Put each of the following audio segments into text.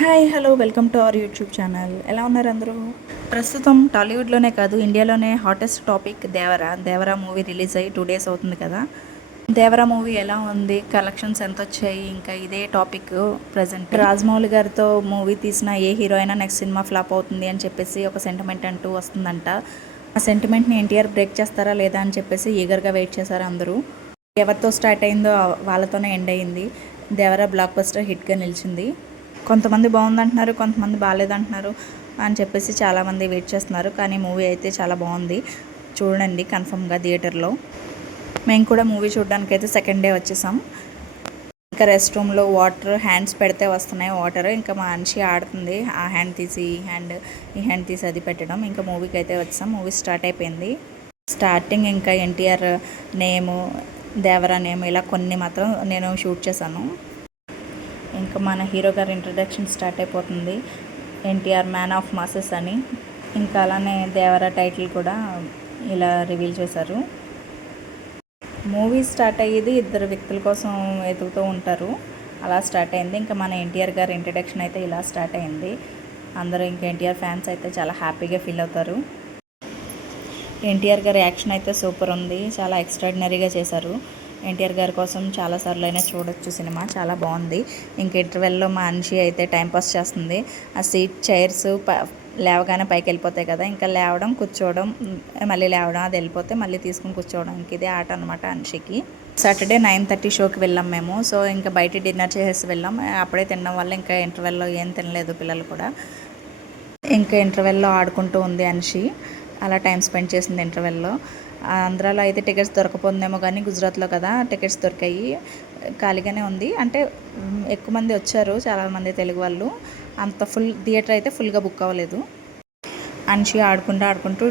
Hi hello welcome to our YouTube channel. ఎలా ఉన్నారు అందరూ? ప్రస్తుతం టాలీవుడ్లోనే కాదు ఇండియాలోనే hottest topic Devara movie release అయ్యి 2 days అవుతుంది కదా. దేవరా మూవీ ఎలా ఉంది, కలెక్షన్స్ ఎంత వచ్చాయి, ఇంకా ఇదే టాపిక్ ప్రజెంట్. రాజమౌళి గారితో మూవీ తీసిన ఏ హీరో అయినా నెక్స్ట్ సినిమా ఫ్లాప్ అవుతుంది అని చెప్పేసి ఒక సెంటిమెంట్ అంటూ వస్తుందంట. ఆ సెంటిమెంట్ని ఎన్టీఆర్ బ్రేక్ చేస్తారా లేదా అని చెప్పేసి ఈగర్గా వెయిట్ చేశారు అందరూ. ఎవరితో స్టార్ట్ అయిందో వాళ్ళతోనే ఎండ్ అయింది. దేవరా బ్లాక్ బస్టర్ హిట్గా నిలిచింది. కొంతమంది బాగుందంటున్నారు, కొంతమంది బాగాలేదంటున్నారు అని చెప్పేసి చాలామంది వెయిట్ చేస్తున్నారు. కానీ మూవీ అయితే చాలా బాగుంది, చూడండి కన్ఫర్మ్గా థియేటర్లో. మేము కూడా మూవీ చూడడానికి అయితే సెకండ్ డే వచ్చేసాం. ఇంకా రెస్ట్ రూమ్లో వాటర్ హ్యాండ్స్ పెడితే వస్తున్నాయి వాటర్. ఇంకా మా మనిషి ఆడుతుంది, ఆ హ్యాండ్ తీసి ఈ హ్యాండ్ తీసి అది పెట్టడం. ఇంకా మూవీకి అయితే వచ్చాం. మూవీ స్టార్ట్ అయిపోయింది. స్టార్టింగ్ ఇంకా ఎన్టీఆర్ నేము, దేవరా నేమ్ ఇలా కొన్ని మాత్రం నేను షూట్ చేశాను. ఇంకా మన హీరో గారి ఇంట్రడక్షన్ స్టార్ట్ అయిపోతుంది. ఎన్టీఆర్ మ్యాన్ ఆఫ్ మాసెస్ అని. ఇంకా అలానే దేవరా టైటిల్ కూడా ఇలా రివీల్ చేశారు. మూవీ స్టార్ట్ అయ్యేది ఇద్దరు వ్యక్తుల కోసం వెతుకుతూ ఉంటారు, అలా స్టార్ట్ అయింది. ఇంకా మన ఎన్టీఆర్ గారి ఇంట్రడక్షన్ అయితే ఇలా స్టార్ట్ అయింది. అందరూ ఇంకా ఎన్టీఆర్ ఫ్యాన్స్ అయితే చాలా హ్యాపీగా ఫీల్ అవుతారు. ఎన్టీఆర్ గారి యాక్షన్ అయితే సూపర్ ఉంది, చాలా ఎక్స్ట్రాడినరీగా చేశారు. ఎన్టీఆర్ గారి కోసం చాలాసార్లు అయినా చూడొచ్చు సినిమా, చాలా బాగుంది. ఇంక ఇంటర్వెల్లో మా మనిషి అయితే టైంపాస్ చేస్తుంది. ఆ సీట్ చైర్స్ లేవగానే పైకి వెళ్ళిపోతాయి కదా, ఇంకా లేవడం కూర్చోవడం మళ్ళీ లేవడం, అది వెళ్ళిపోతే మళ్ళీ తీసుకుని కూర్చోవడం, ఇంక ఇదే ఆట అనమాట మనిషికి. సాటర్డే 9:30 షోకి వెళ్ళాం మేము. సో ఇంకా బయట డిన్నర్ చేసేసి వెళ్ళాం. అప్పుడే తినడం వల్ల ఇంకా ఇంటర్వెల్లో ఏం తినలేదు పిల్లలు కూడా. ఇంకా ఇంటర్వెల్లో ఆడుకుంటూ ఉంది అన్షి, అలా టైం స్పెండ్ చేసింది ఇంటర్వెల్లో. ఆంధ్రాలో అయితే టికెట్స్ దొరకపోతుందేమో కానీ గుజరాత్లో కదా టికెట్స్ దొరికాయి, ఖాళీగానే ఉంది. అంటే ఎక్కువ మంది వచ్చారు, చాలామంది తెలుగు వాళ్ళు. అంత ఫుల్ థియేటర్ అయితే ఫుల్గా బుక్ అవ్వలేదు. అన్షి ఆడుకుంటూ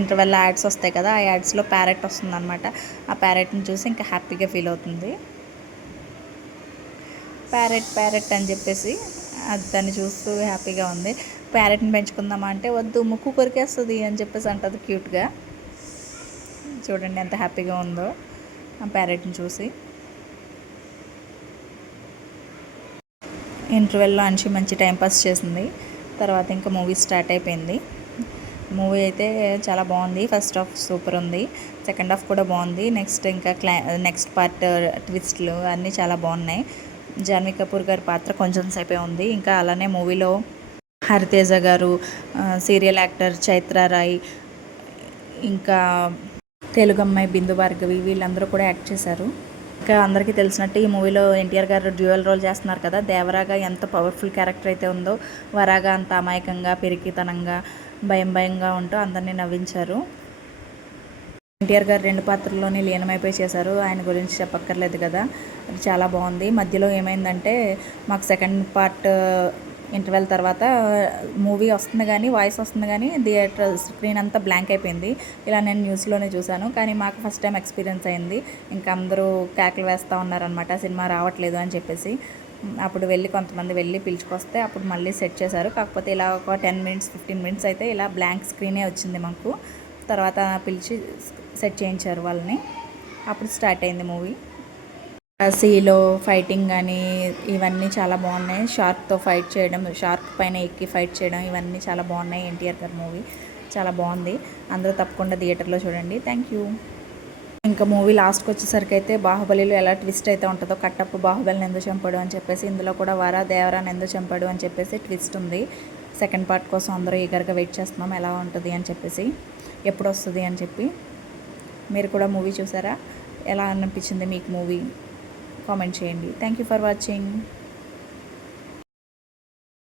ఇంటర్వెల్ యాడ్స్ వస్తాయి కదా, ఆ యాడ్స్లో ప్యారెట్ వస్తుందన్నమాట. ఆ ప్యారెట్ని చూసి ఇంకా హ్యాపీగా ఫీల్ అవుతుంది. ప్యారెట్ అని చెప్పేసి దాన్ని చూస్తూ హ్యాపీగా ఉంది. ప్యారెట్ని పెంచుకుందామా అంటే వద్దు, ముక్కు కొరికేస్తుంది అని చెప్పేసి అంటుంది క్యూట్గా. చూడండి ఎంత హ్యాపీగా ఉందో ఆ ప్యారెట్ని చూసి. ఇంటర్వెల్లో అన్షి మంచి టైంపాస్ చేసింది. తర్వాత ఇంకా మూవీ స్టార్ట్ అయిపోయింది. మూవీ అయితే చాలా బాగుంది. ఫస్ట్ హాఫ్ సూపర్ ఉంది, సెకండ్ హాఫ్ కూడా బాగుంది. నెక్స్ట్ పార్ట్ ట్విస్ట్లు అన్నీ చాలా బాగున్నాయి. జాన్వీ కపూర్ గారి పాత్ర కొంచెం సేపే ఉంది. ఇంకా అలానే మూవీలో హరితేజ గారు, సీరియల్ యాక్టర్ చైత్ర రాయ్, ఇంకా తెలుగు అమ్మాయి బిందు భార్గవి, వీళ్ళందరూ కూడా యాక్ట్ చేశారు. ఇంకా అందరికీ తెలిసినట్టు ఈ మూవీలో ఎన్టీఆర్ గారు డ్యూయల్ రోల్ చేస్తున్నారు కదా. దేవరాగా ఎంత పవర్ఫుల్ క్యారెక్టర్ అయితే ఉందో, వరాగా అంత అమాయకంగా, పిరికితనంగా, భయంగా ఉంటూ అందరినీ నవ్వించారు. ఎన్టీఆర్ గారు 2 పాత్రల్లోనే లీనమైపోయి చేశారు, ఆయన గురించి చెప్పక్కర్లేదు కదా. అది చాలా బాగుంది. మధ్యలో ఏమైందంటే మాకు సెకండ్ పార్ట్ ఇంటర్వెల్ తర్వాత మూవీ వస్తుంది కానీ, వాయిస్ వస్తుంది కానీ థియేటర్ స్క్రీన్ అంతా బ్లాంక్ అయిపోయింది. ఇలా నేను న్యూస్లోనే చూశాను, కానీ మాకు ఫస్ట్ టైం ఎక్స్పీరియన్స్ అయింది. ఇంకా అందరూ కేకలు వేస్తూ ఉన్నారనమాట సినిమా రావట్లేదు అని చెప్పేసి. అప్పుడు కొంతమంది వెళ్ళి పిలుచుకొస్తే అప్పుడు మళ్ళీ సెట్ చేశారు. కాకపోతే ఇలా ఒక 10-15 minutes అయితే ఇలా బ్లాంక్ స్క్రీనే వచ్చింది మాకు. తర్వాత పిలిచి సెట్ చేయించారు వాళ్ళని. అప్పుడు స్టార్ట్ అయింది మూవీ. సీలో ఫైటింగ్ కానీ ఇవన్నీ చాలా బాగున్నాయి. షార్క్తో ఫైట్ చేయడం, షార్క్ పైన ఎక్కి ఫైట్ చేయడం, ఇవన్నీ చాలా బాగున్నాయి. ఎన్టీఆర్ గారి మూవీ చాలా బాగుంది. అందరూ తప్పకుండా థియేటర్లో చూడండి. Thank you. ఇంకా మూవీ లాస్ట్కి వచ్చేసరికి అయితే బాహుబలిలో ఎలా ట్విస్ట్ అయితే ఉంటుందో, కట్టప్ప బాహుబలిని ఎందుకు చంపాడు అని చెప్పేసి, ఇందులో కూడా దేవరాని ఎందుకు చంపాడు అని చెప్పేసి ట్విస్ట్ ఉంది. సెకండ్ పార్ట్ కోసం అందరూ ఈగర్గా వెయిట్ చేస్తున్నాం, ఎలా ఉంటుంది అని చెప్పేసి, ఎప్పుడు వస్తుంది అని చెప్పి. మీరు కూడా మూవీ చూసారా? ఎలా అనిపించింది మీకు మూవీ? కామెంట్ చేయండి. Thank you for watching.